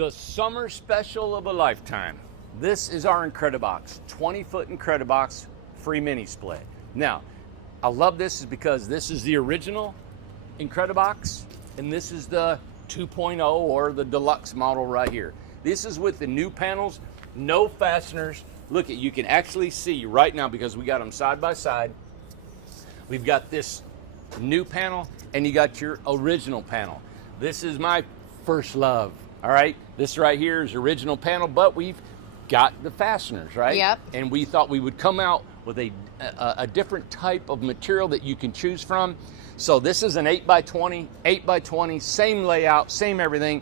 The summer special of a lifetime. This is our Incred-I-Box, 20-foot Incred-I-Box, free mini split. Now, I love this is because this is the original Incred-I-Box, and this is the 2.0 or the deluxe model right here. This is with the new panels, no fasteners. Look, you can actually see right now because we got them side by side. We've got this new panel and you got your original panel. This is my first love, all right? This right here is original panel, but we've got the fasteners, right? Yep. And we thought we would come out with a different type of material that you can choose from. So this is an 8x20, 8x20, same layout, same everything.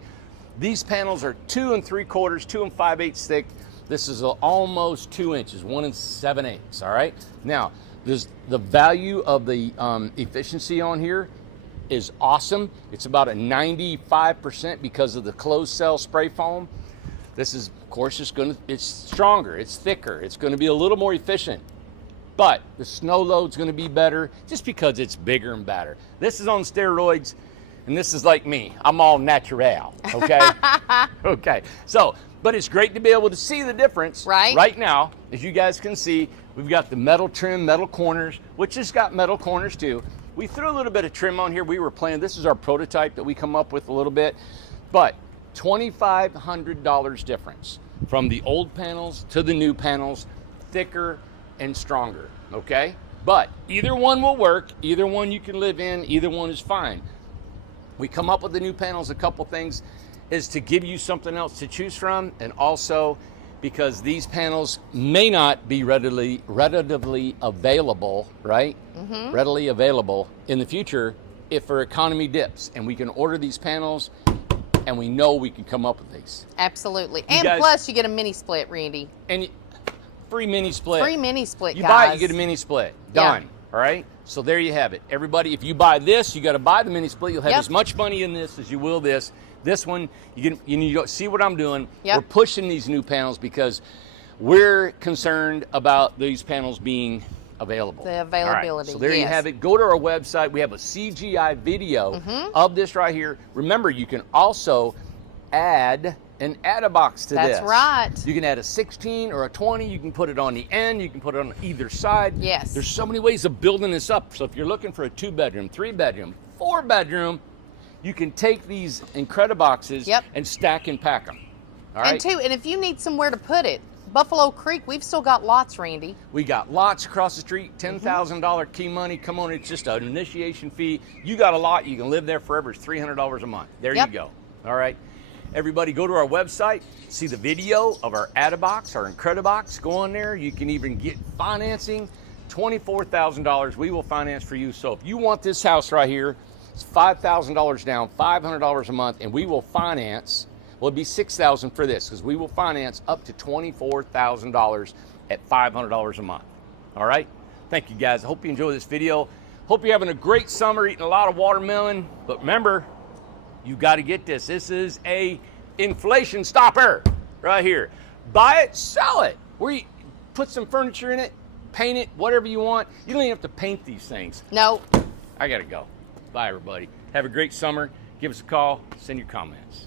These panels are 2 3/4, 2 5/8 thick. This is almost 2 inches, 1 7/8, all right? Now, the value of the efficiency on here is awesome. It's about a 95% because of the closed cell spray foam. This is, of course, it's stronger, it's thicker, it's gonna be a little more efficient, but the snow load's gonna be better just because it's bigger and better. This is on steroids, and this is like me. I'm all natural, okay? Okay, so, but it's great to be able to see the difference. Right now, as you guys can see, we've got the metal trim, metal corners, which has got metal corners too. We threw a little bit of trim on here. We were planning, this is our prototype that we come up with a little bit, but $2,500 difference from the old panels to the new panels, thicker and stronger, okay? But either one will work, either one you can live in, either one is fine. We come up with the new panels, a couple things is to give you something else to choose from, and also because these panels may not be readily available, right? Mm-hmm. Readily available in the future if our economy dips, and we can order these panels and we know we can come up with these. Absolutely. And plus you get a mini split, Randy. And free mini split. Free mini split, you guys. You buy it, you get a mini split. Done. Yeah. All right? So there you have it. Everybody, if you buy this, you got to buy the mini split. You'll have as much money in this as you will this. This one, you see what I'm doing. Yep. We're pushing these new panels because we're concerned about these panels being available. The availability. All right, so there you have it. Go to our website. We have a CGI video of this right here. Remember, you can also add an add-a-box to this. That's right. You can add a 16 or a 20. You can put it on the end. You can put it on either side. Yes. There's so many ways of building this up. So if you're looking for a 2-bedroom, 3-bedroom, 4-bedroom, you can take these Incred-I-Boxes and stack and pack them. All right? And if you need somewhere to put it, Buffalo Creek, we've still got lots, Randy. We got lots across the street, $10,000 key money. Come on, it's just an initiation fee. You got a lot, you can live there forever. It's $300 a month. There you go. All right. Everybody go to our website, see the video of our Add-A-Box, our Incred-I-Box. Go on there. You can even get financing, $24,000 we will finance for you. So if you want this house right here, it's $5,000 down, $500 a month, and we will finance. Well, it'd be $6,000 for this because we will finance up to $24,000 at $500 a month. All right? Thank you, guys. I hope you enjoy this video. Hope you're having a great summer, eating a lot of watermelon. But remember, you got to get this. This is a inflation stopper right here. Buy it, sell it. Put some furniture in it, paint it, whatever you want. You don't even have to paint these things. No. I got to go. Bye, everybody. Have a great summer. Give us a call. Send your comments.